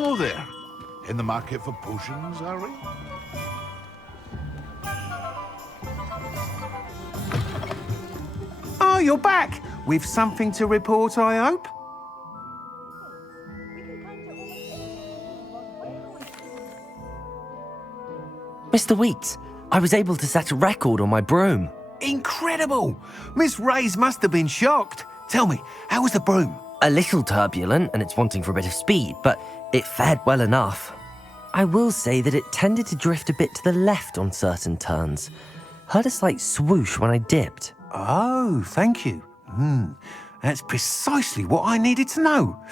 Hello there. In the market for potions, are we? Oh, you're back! With something to report, I hope? Mr. Weeks, I was able to set a record on my broom. Incredible! Miss Reyes must have been shocked. Tell me, how was the broom? A little turbulent and it's wanting for a bit of speed, but it fared well enough. I will say that it tended to drift a bit to the left on certain turns. Heard a slight swoosh when I dipped. Oh, thank you. That's precisely what I needed to know.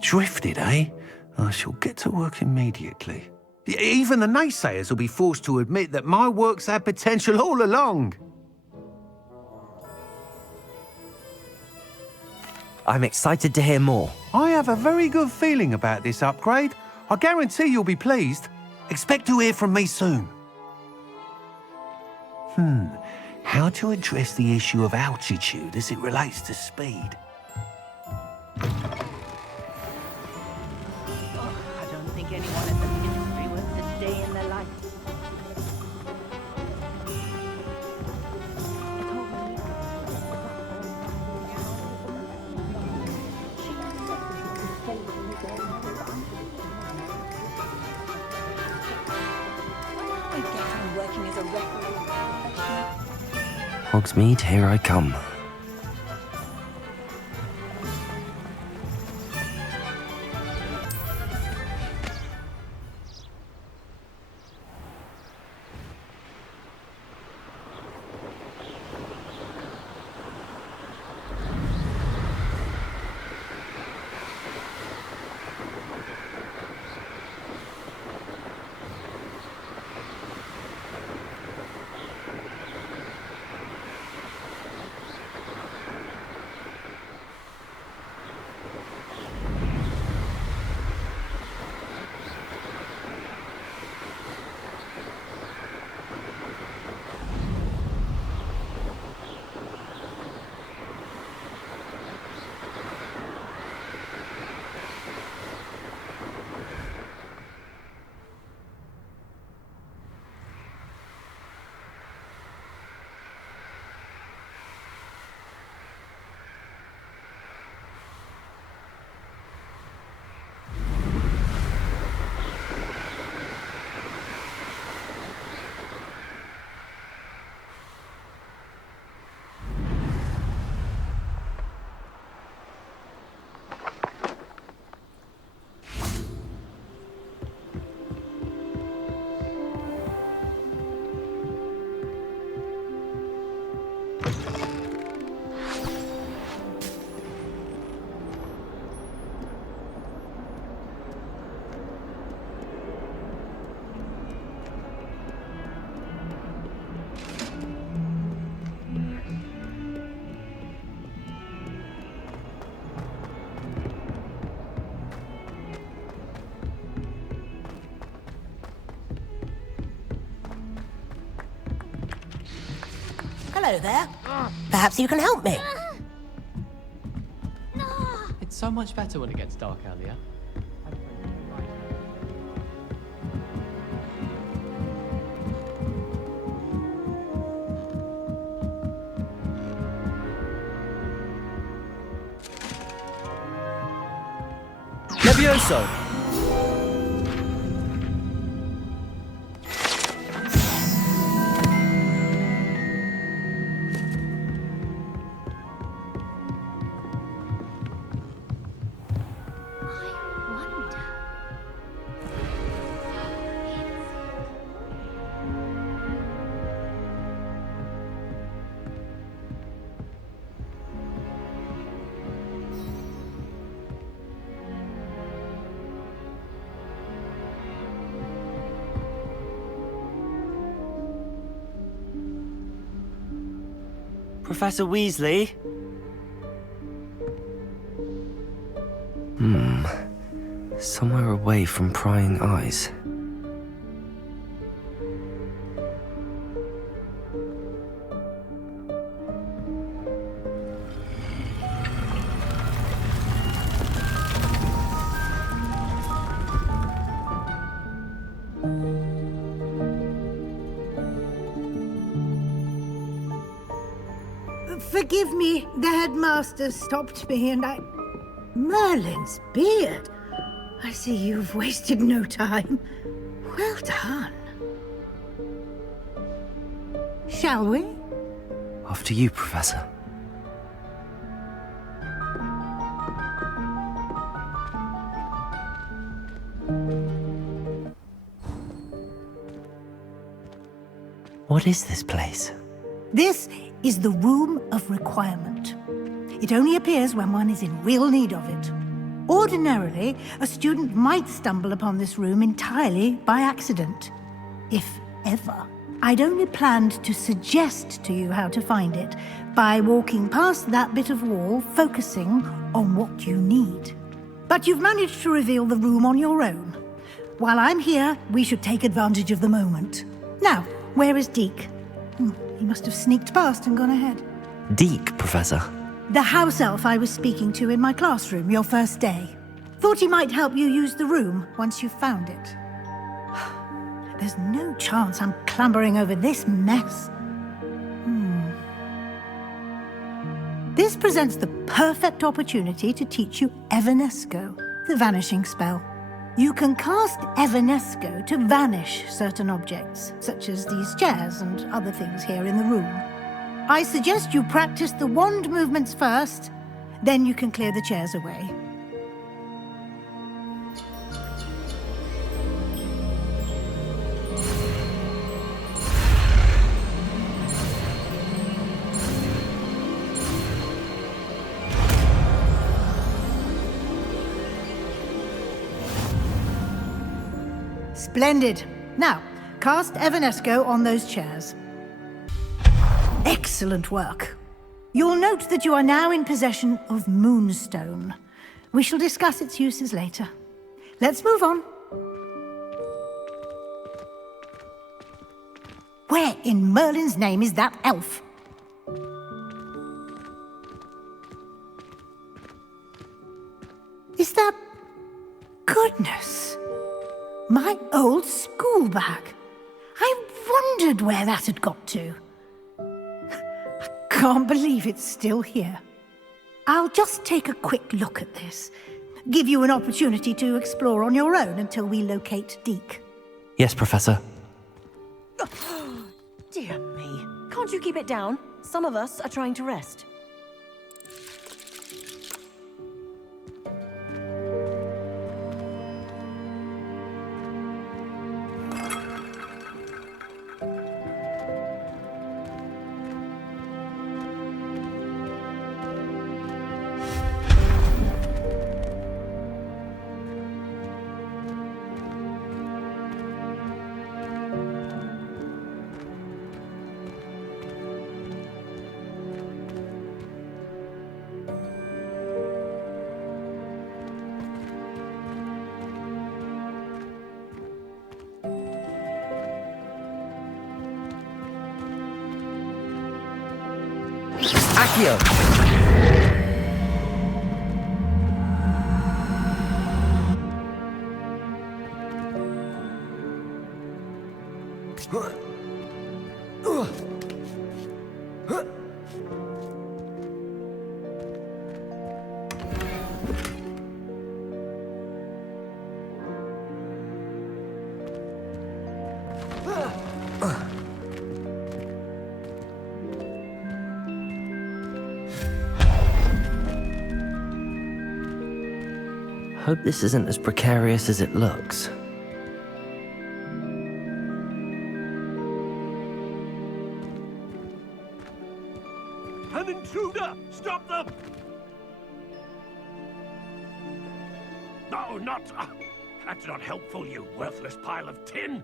Drifted, eh? I shall get to work immediately. Even the naysayers will be forced to admit that my work's had potential all along. I'm excited to hear more. I have a very good feeling about this upgrade. I guarantee you'll be pleased. Expect to hear from me soon. How to address the issue of altitude as it relates to speed? I don't think anyone in the ministry wants to stay in their life. I guess I'm working as a referee. Hogsmeade, here I come. Hello there. Perhaps you can help me. It's so much better when it gets dark earlier. Levioso! Professor Weasley? Somewhere away from prying eyes. Forgive me, the headmaster stopped me and I... Merlin's beard. I see you've wasted no time. Well done. Shall we? After you, Professor. What is this place? This is the Room of Requirement. It only appears when one is in real need of it. Ordinarily, a student might stumble upon this room entirely by accident. If ever. I'd only planned to suggest to you how to find it by walking past that bit of wall, focusing on what you need. But you've managed to reveal the room on your own. While I'm here, we should take advantage of the moment. Now, where is Deke? He must have sneaked past and gone ahead. Deke, Professor. The house elf I was speaking to in my classroom your first day. Thought he might help you use the room once you've found it. There's no chance I'm clambering over this mess. This presents the perfect opportunity to teach you Evanesco, the vanishing spell. You can cast Evanesco to vanish certain objects, such as these chairs and other things here in the room. I suggest you practice the wand movements first, then you can clear the chairs away. Splendid. Now, cast Evanesco on those chairs. Excellent work. You'll note that you are now in possession of Moonstone. We shall discuss its uses later. Let's move on. Where in Merlin's name is that elf? Is that... Goodness! My old school bag. I wondered where that had got to. I can't believe it's still here. I'll just take a quick look at this. Give you an opportunity to explore on your own until we locate Deke. Yes, Professor. Dear me. Can't you keep it down? Some of us are trying to rest. Accio! Hope this isn't as precarious as it looks. An intruder! Stop them! No, not... that's not helpful, you worthless pile of tin!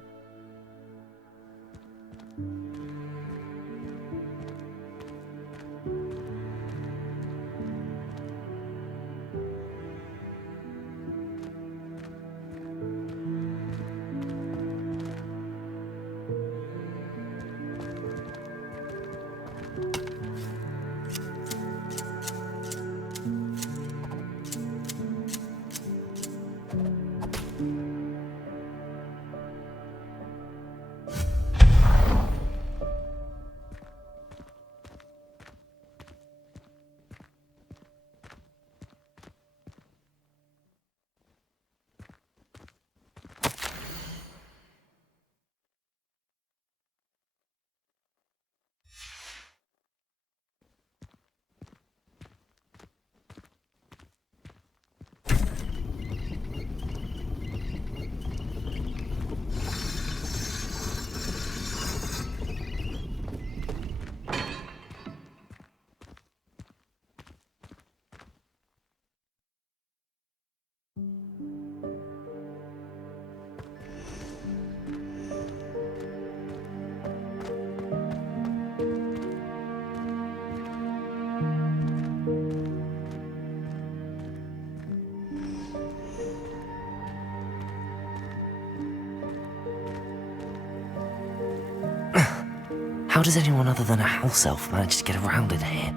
How does anyone other than a house elf manage to get around in here?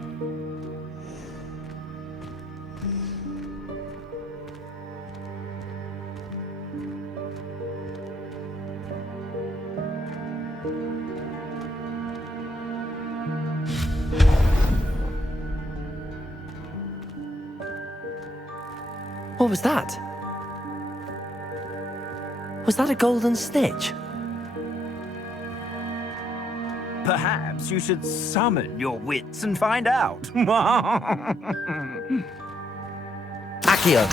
What was that? Was that a golden snitch? Perhaps you should summon your wits and find out. Accio!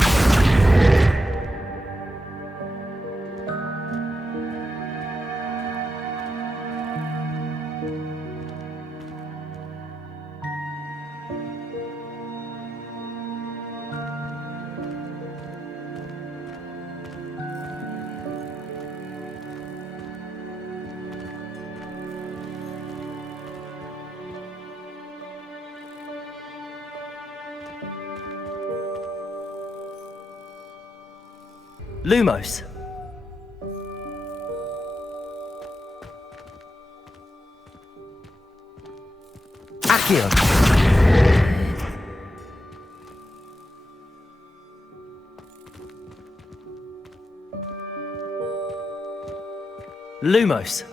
Lumos. Accio. Lumos.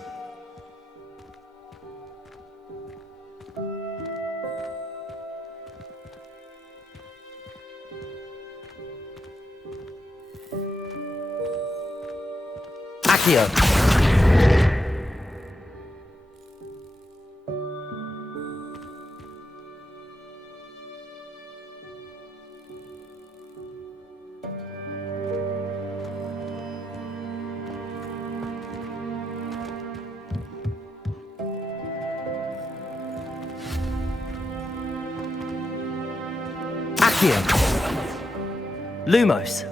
Accio. Accio. Lumos.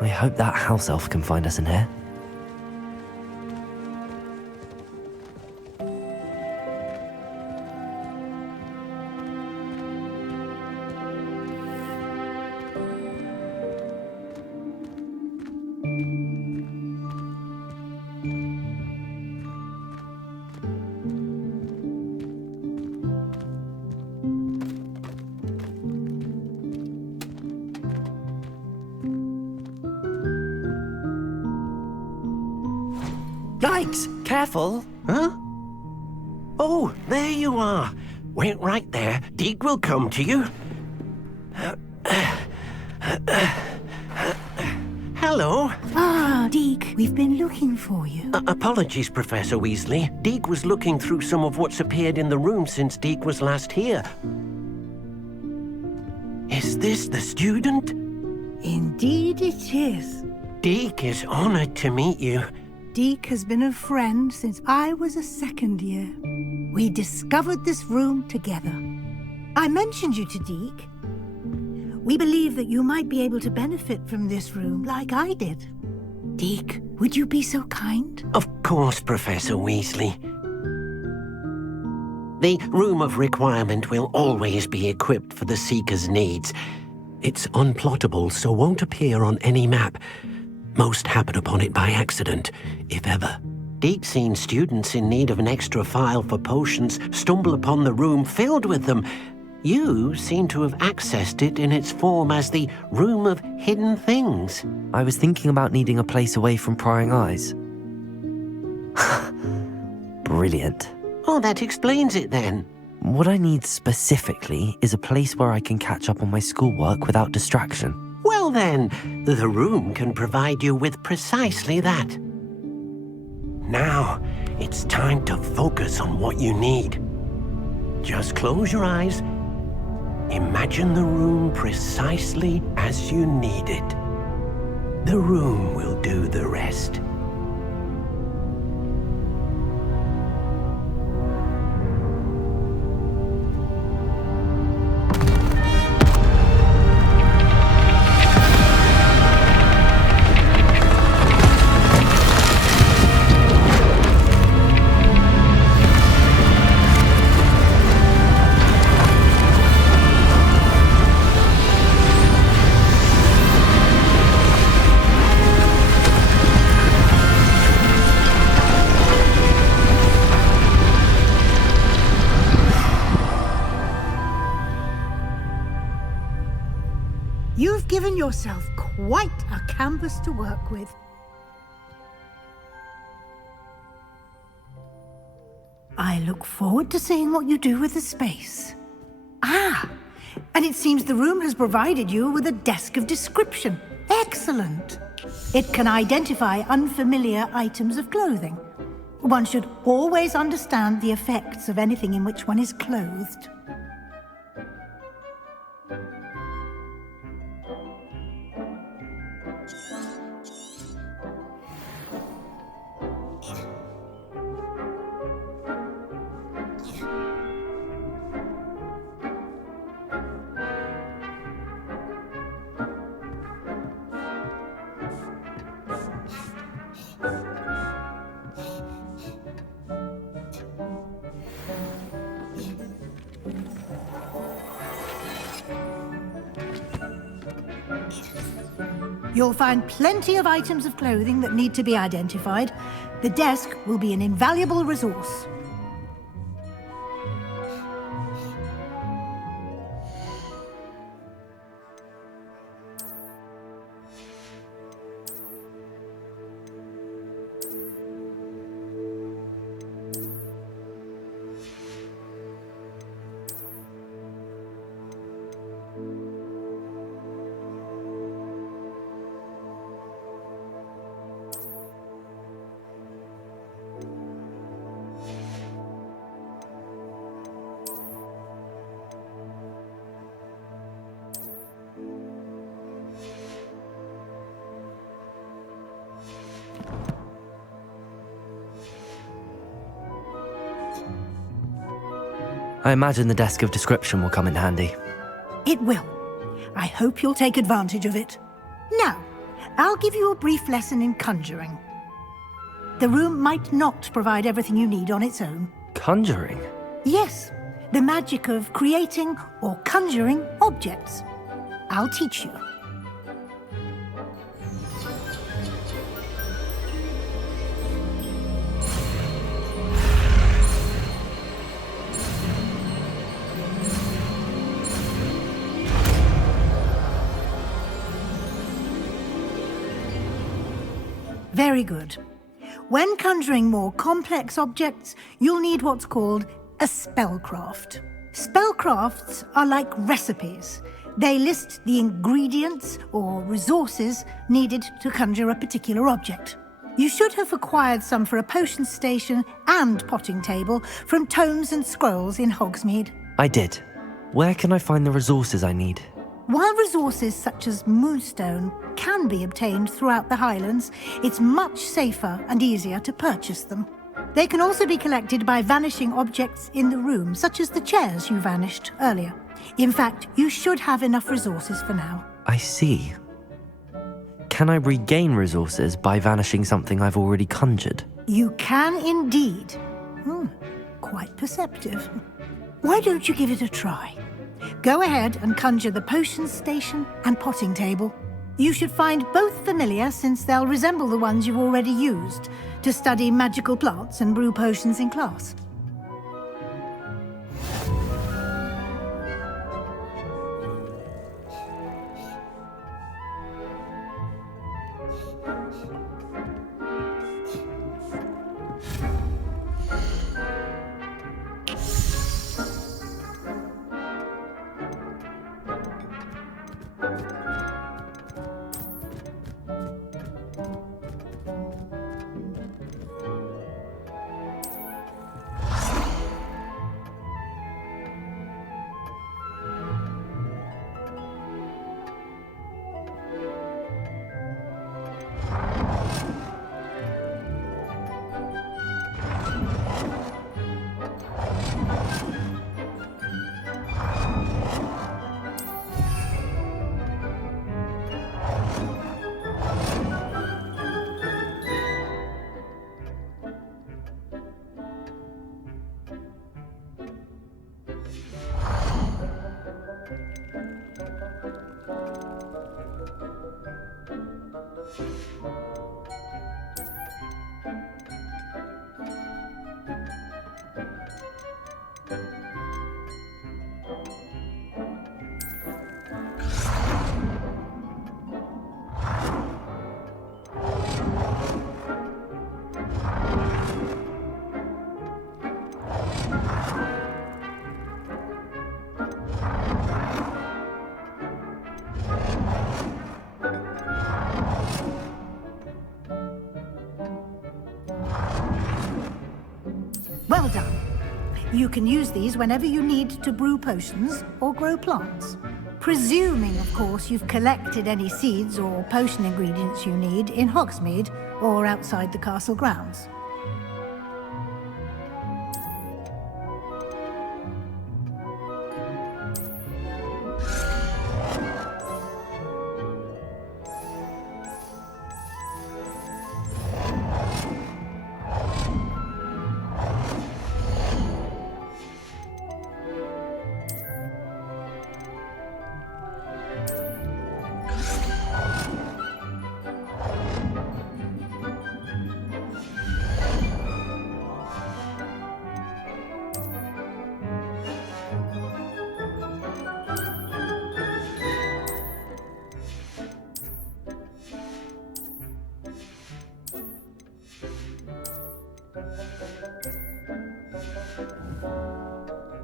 I hope that house elf can find us in here. Yikes! Careful! Huh? Oh, there you are. Wait right there. Deek will come to you. Hello. Ah, Deek, we've been looking for you. Apologies, Professor Weasley. Deek was looking through some of what's appeared in the room since Deek was last here. Is this the student? Indeed it is. Deek is honored to meet you. Deek has been a friend since I was a second year. We discovered this room together. I mentioned you to Deek. We believe that you might be able to benefit from this room like I did. Deek, would you be so kind? Of course, Professor Weasley. The Room of Requirement will always be equipped for the Seeker's needs. It's unplottable, so won't appear on any map. Most happen upon it by accident, if ever. Deek's seen students in need of an extra file for potions stumble upon the room filled with them. You seem to have accessed it in its form as the Room of Hidden Things. I was thinking about needing a place away from prying eyes. Brilliant. Oh, that explains it then. What I need specifically is a place where I can catch up on my schoolwork without distraction. Well then, the room can provide you with precisely that. Now, it's time to focus on what you need. Just close your eyes. Imagine the room precisely as you need it. The room will do the rest. You've given yourself quite a canvas to work with. I look forward to seeing what you do with the space. Ah, and it seems the room has provided you with a desk of description. Excellent. It can identify unfamiliar items of clothing. One should always understand the effects of anything in which one is clothed. You'll find plenty of items of clothing that need to be identified. The desk will be an invaluable resource. I imagine the desk of description will come in handy. It will. I hope you'll take advantage of it. Now, I'll give you a brief lesson in conjuring. The room might not provide everything you need on its own. Conjuring? Yes, the magic of creating or conjuring objects. I'll teach you. Very good. When conjuring more complex objects, you'll need what's called a spellcraft. Spellcrafts are like recipes. They list the ingredients or resources needed to conjure a particular object. You should have acquired some for a potion station and potting table from tomes and scrolls in Hogsmeade. I did. Where can I find the resources I need? While resources such as moonstone can be obtained throughout the Highlands, it's much safer and easier to purchase them. They can also be collected by vanishing objects in the room, such as the chairs you vanished earlier. In fact, you should have enough resources for now. I see. Can I regain resources by vanishing something I've already conjured? You can indeed. Quite perceptive. Why don't you give it a try? Go ahead and conjure the potion station and potting table. You should find both familiar, since they'll resemble the ones you've already used to study magical plants and brew potions in class. You can use these whenever you need to brew potions or grow plants. Presuming, of course, you've collected any seeds or potion ingredients you need in Hogsmeade or outside the castle grounds.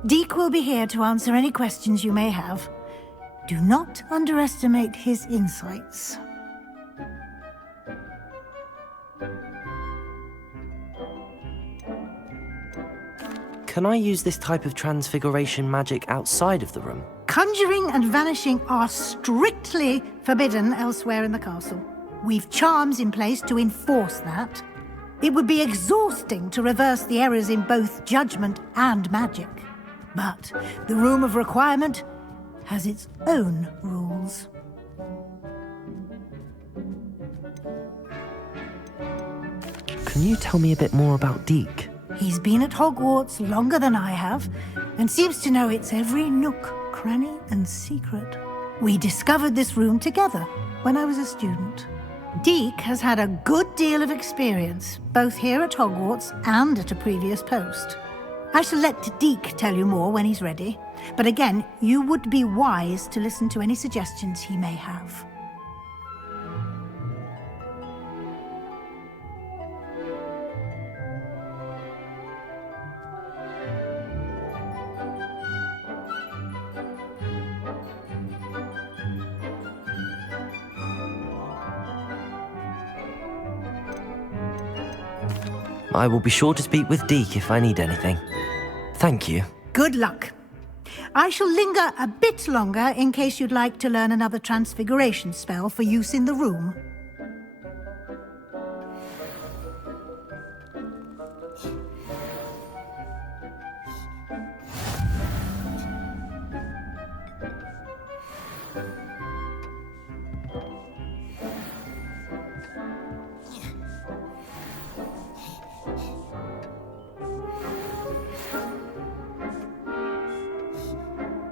Deke will be here to answer any questions you may have. Do not underestimate his insights. Can I use this type of transfiguration magic outside of the room? Conjuring and vanishing are strictly forbidden elsewhere in the castle. We've charms in place to enforce that. It would be exhausting to reverse the errors in both judgment and magic. But the Room of Requirement has its own rules. Can you tell me a bit more about Deke? He's been at Hogwarts longer than I have, and seems to know its every nook, cranny, and secret. We discovered this room together when I was a student. Deke has had a good deal of experience, both here at Hogwarts and at a previous post. I shall let Deke tell you more when he's ready, but again, you would be wise to listen to any suggestions he may have. I will be sure to speak with Deke if I need anything. Thank you. Good luck. I shall linger a bit longer in case you'd like to learn another transfiguration spell for use in the room.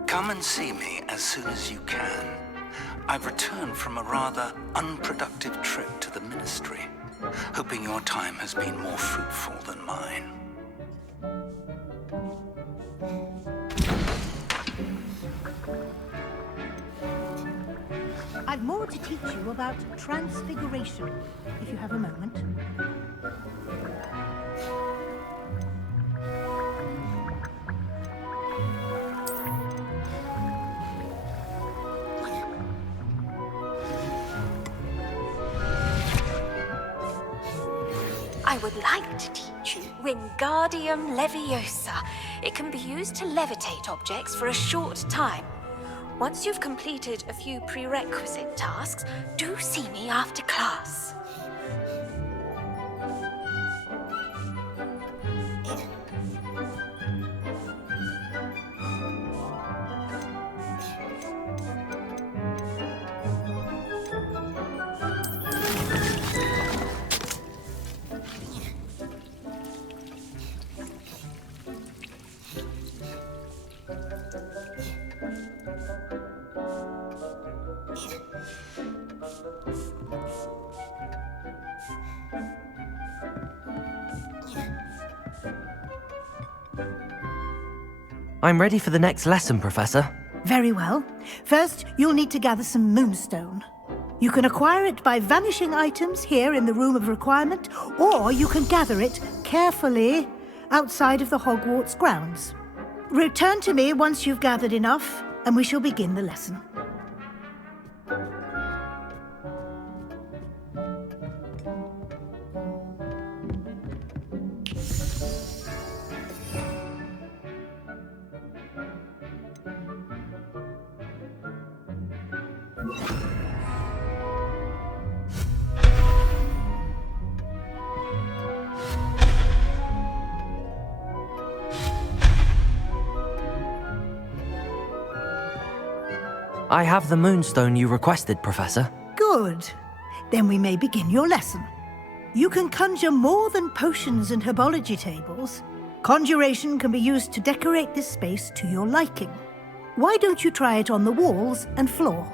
Come and see me as soon as you can. I've returned from a rather unproductive trip to the Ministry, hoping your time has been more fruitful than mine. I've more to teach you about transfiguration, if you have a moment. I would like to teach you Wingardium Leviosa. It can be used to levitate objects for a short time. Once you've completed a few prerequisite tasks, do see me after class. I'm ready for the next lesson, Professor. Very well. First, you'll need to gather some moonstone. You can acquire it by vanishing items here in the Room of Requirement, or you can gather it carefully outside of the Hogwarts grounds. Return to me once you've gathered enough, and we shall begin the lesson. I have the moonstone you requested, Professor. Good. Then we may begin your lesson. You can conjure more than potions and herbology tables. Conjuration can be used to decorate this space to your liking. Why don't you try it on the walls and floor?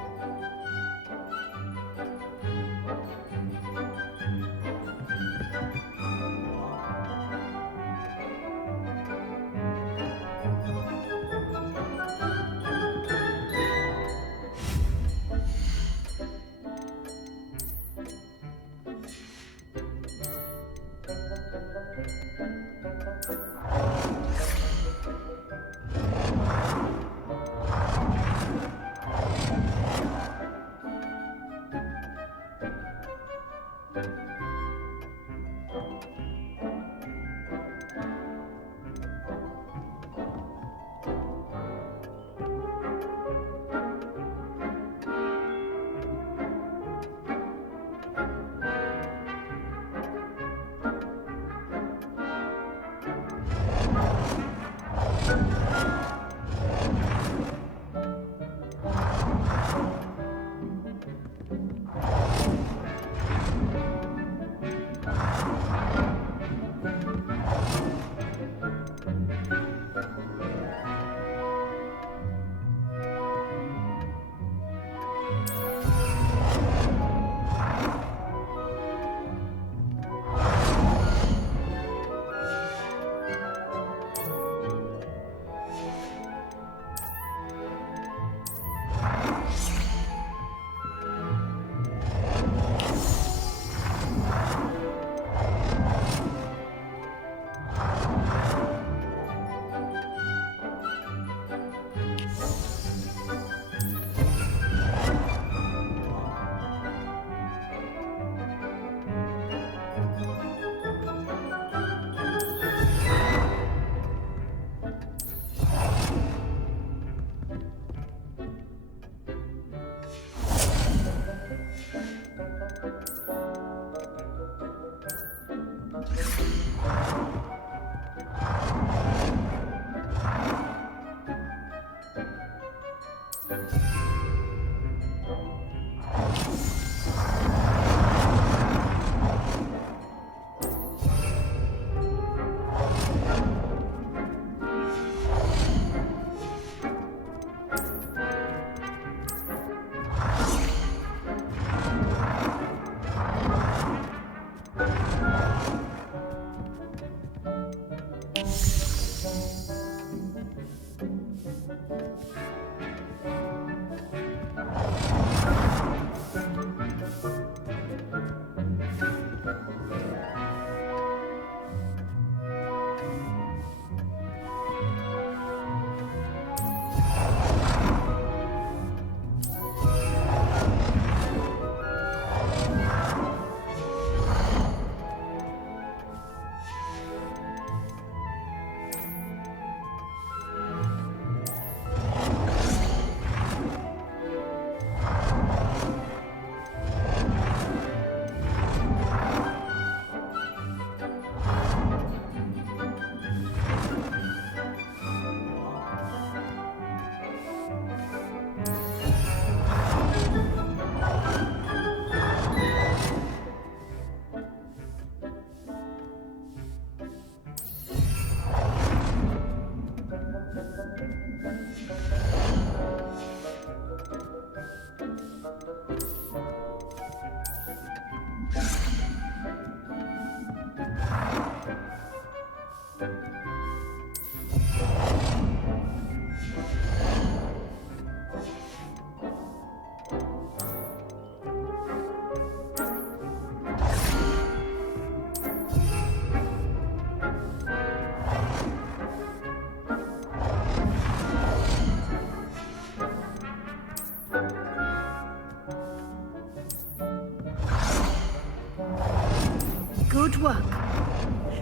Good work.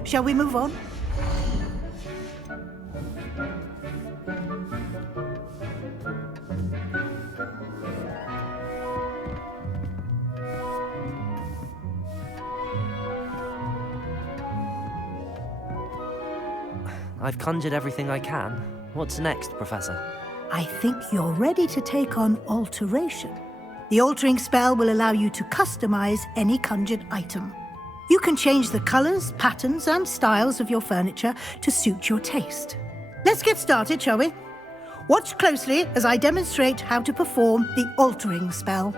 Shall we move on? I've conjured everything I can. What's next, Professor? I think you're ready to take on alteration. The altering spell will allow you to customize any conjured item. You can change the colors, patterns, and styles of your furniture to suit your taste. Let's get started, shall we? Watch closely as I demonstrate how to perform the altering spell.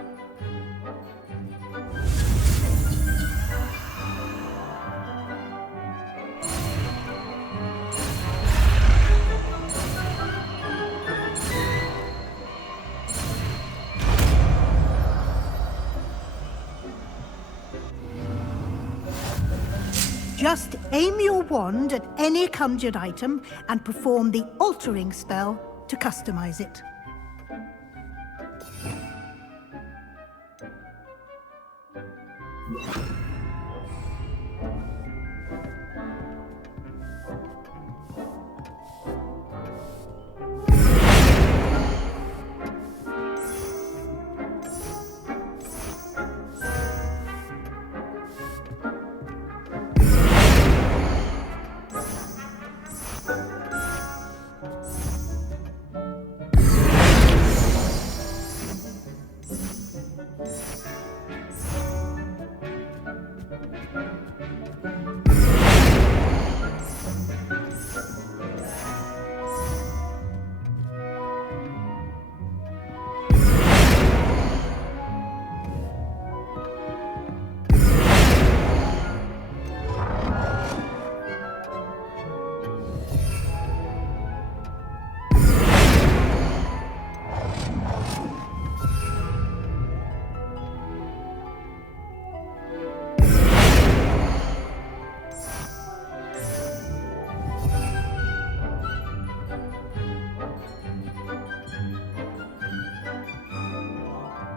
Just aim your wand at any conjured item and perform the altering spell to customize it.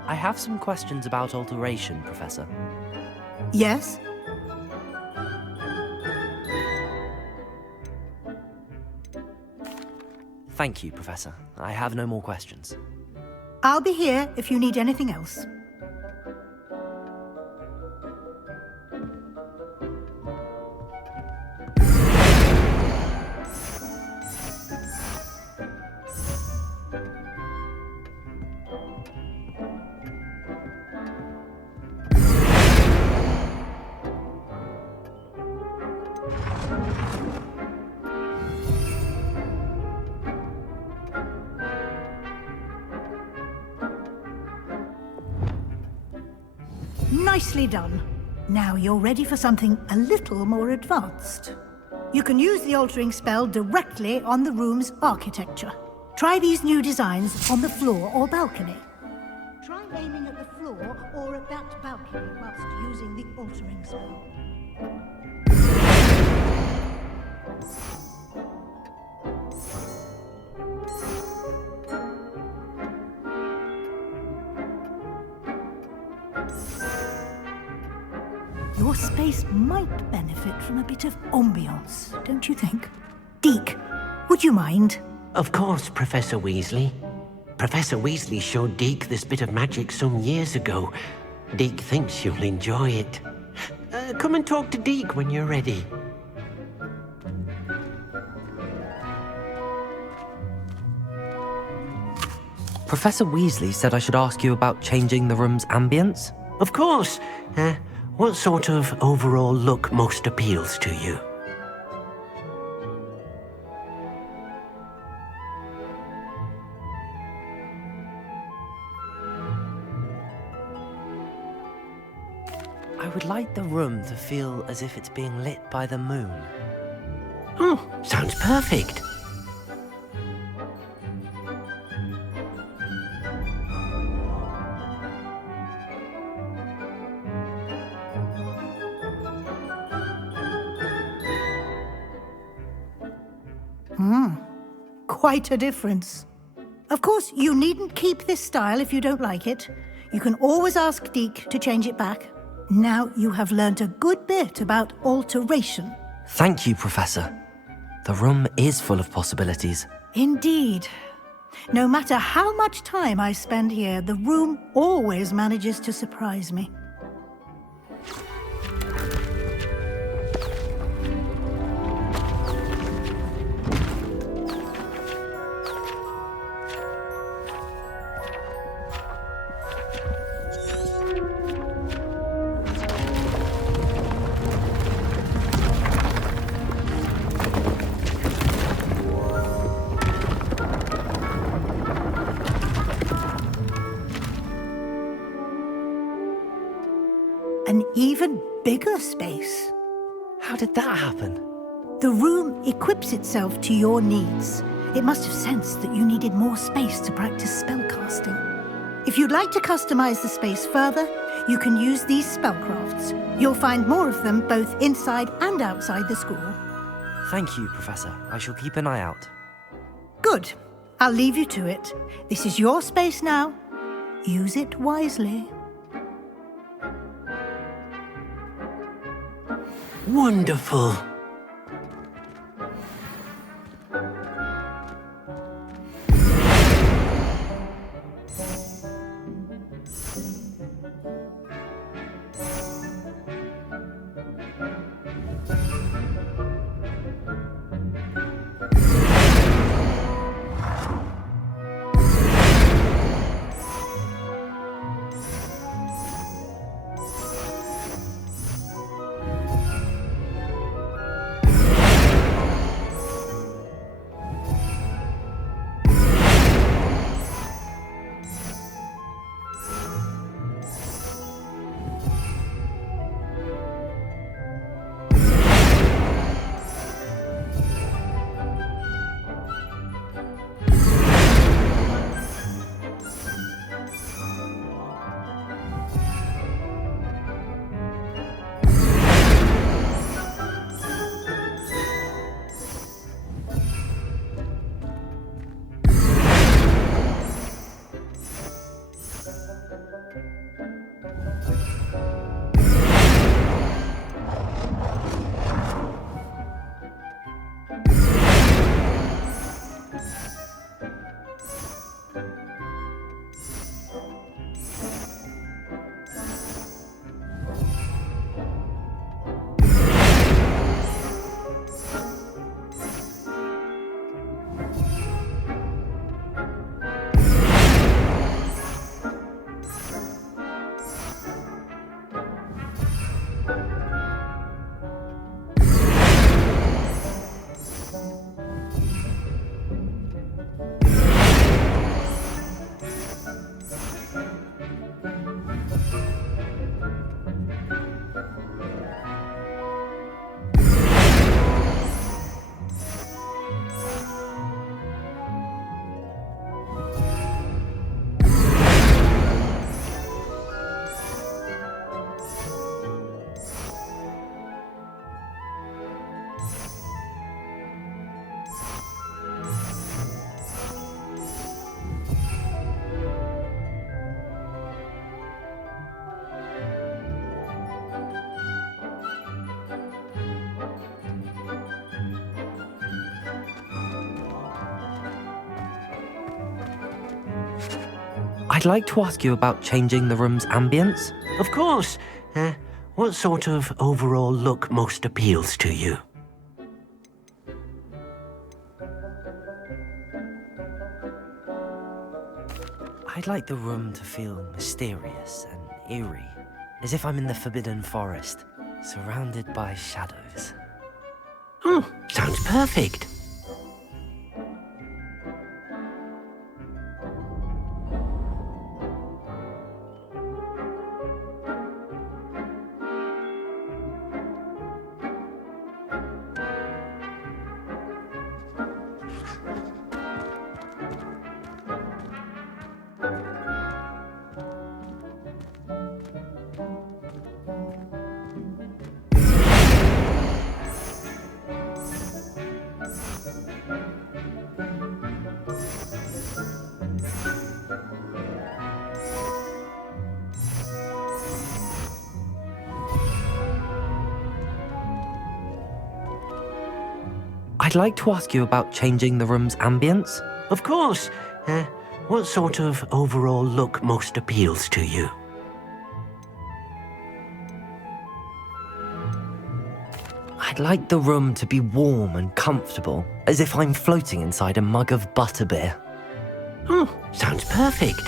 I have some questions about alteration, Professor. Yes? Thank you, Professor. I have no more questions. I'll be here if you need anything else. Nicely done. Now you're ready for something a little more advanced. You can use the altering spell directly on the room's architecture. Try these new designs on the floor or balcony. Try aiming at the floor or at that balcony whilst using the altering spell. Your space might benefit from a bit of ambiance, don't you think? Deke, would you mind? Of course, Professor Weasley. Professor Weasley showed Deke this bit of magic some years ago. Deke thinks you'll enjoy it. Come and talk to Deke when you're ready. Professor Weasley said I should ask you about changing the room's ambience? Of course. What sort of overall look most appeals to you? I would like the room to feel as if it's being lit by the moon. Oh, sounds perfect. Quite a difference. Of course, you needn't keep this style if you don't like it. You can always ask Deke to change it back. Now you have learnt a good bit about alteration. Thank you, Professor. The room is full of possibilities. Indeed. No matter how much time I spend here, the room always manages to surprise me. an even bigger space. How did that happen? The room equips itself to your needs. It must have sensed that you needed more space to practice spellcasting. If you'd like to customize the space further, you can use these spellcrafts. You'll find more of them both inside and outside the school. Thank you, Professor. I shall keep an eye out. Good. I'll leave you to it. This is your space now. Use it wisely. Wonderful. I'd like to ask you about changing the room's ambience. Of course. What sort of overall look most appeals to you? I'd like the room to feel mysterious and eerie, as if I'm in the Forbidden Forest, surrounded by shadows. Oh, sounds perfect. I'd like to ask you about changing the room's ambience. Of course. What sort of overall look most appeals to you? I'd like the room to be warm and comfortable, as if I'm floating inside a mug of butterbeer. Oh, sounds perfect.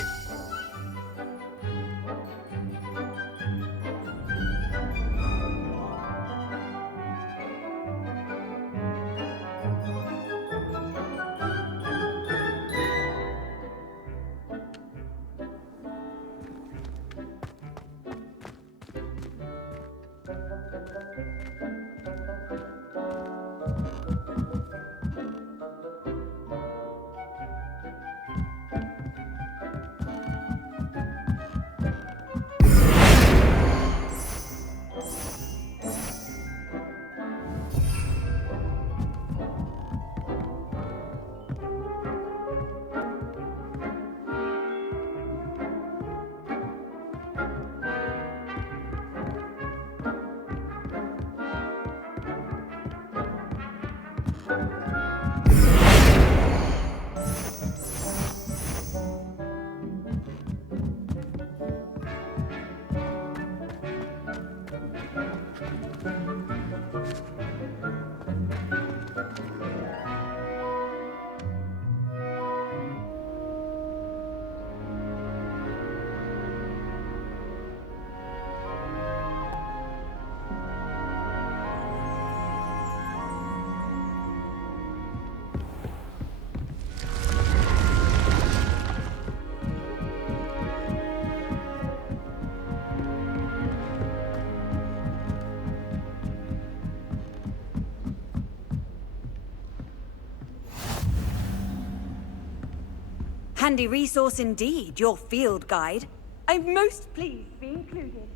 Handy resource indeed, your field guide. I'm most pleased to be included.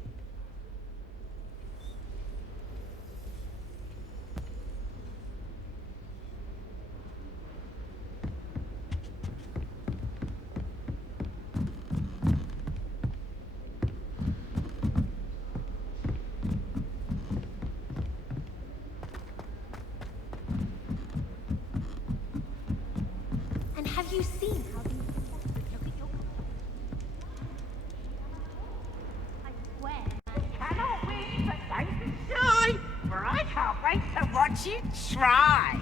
And have you seen how these professors look at your... I swear. Cannot wait for time to shine, for I can't wait to watch you try.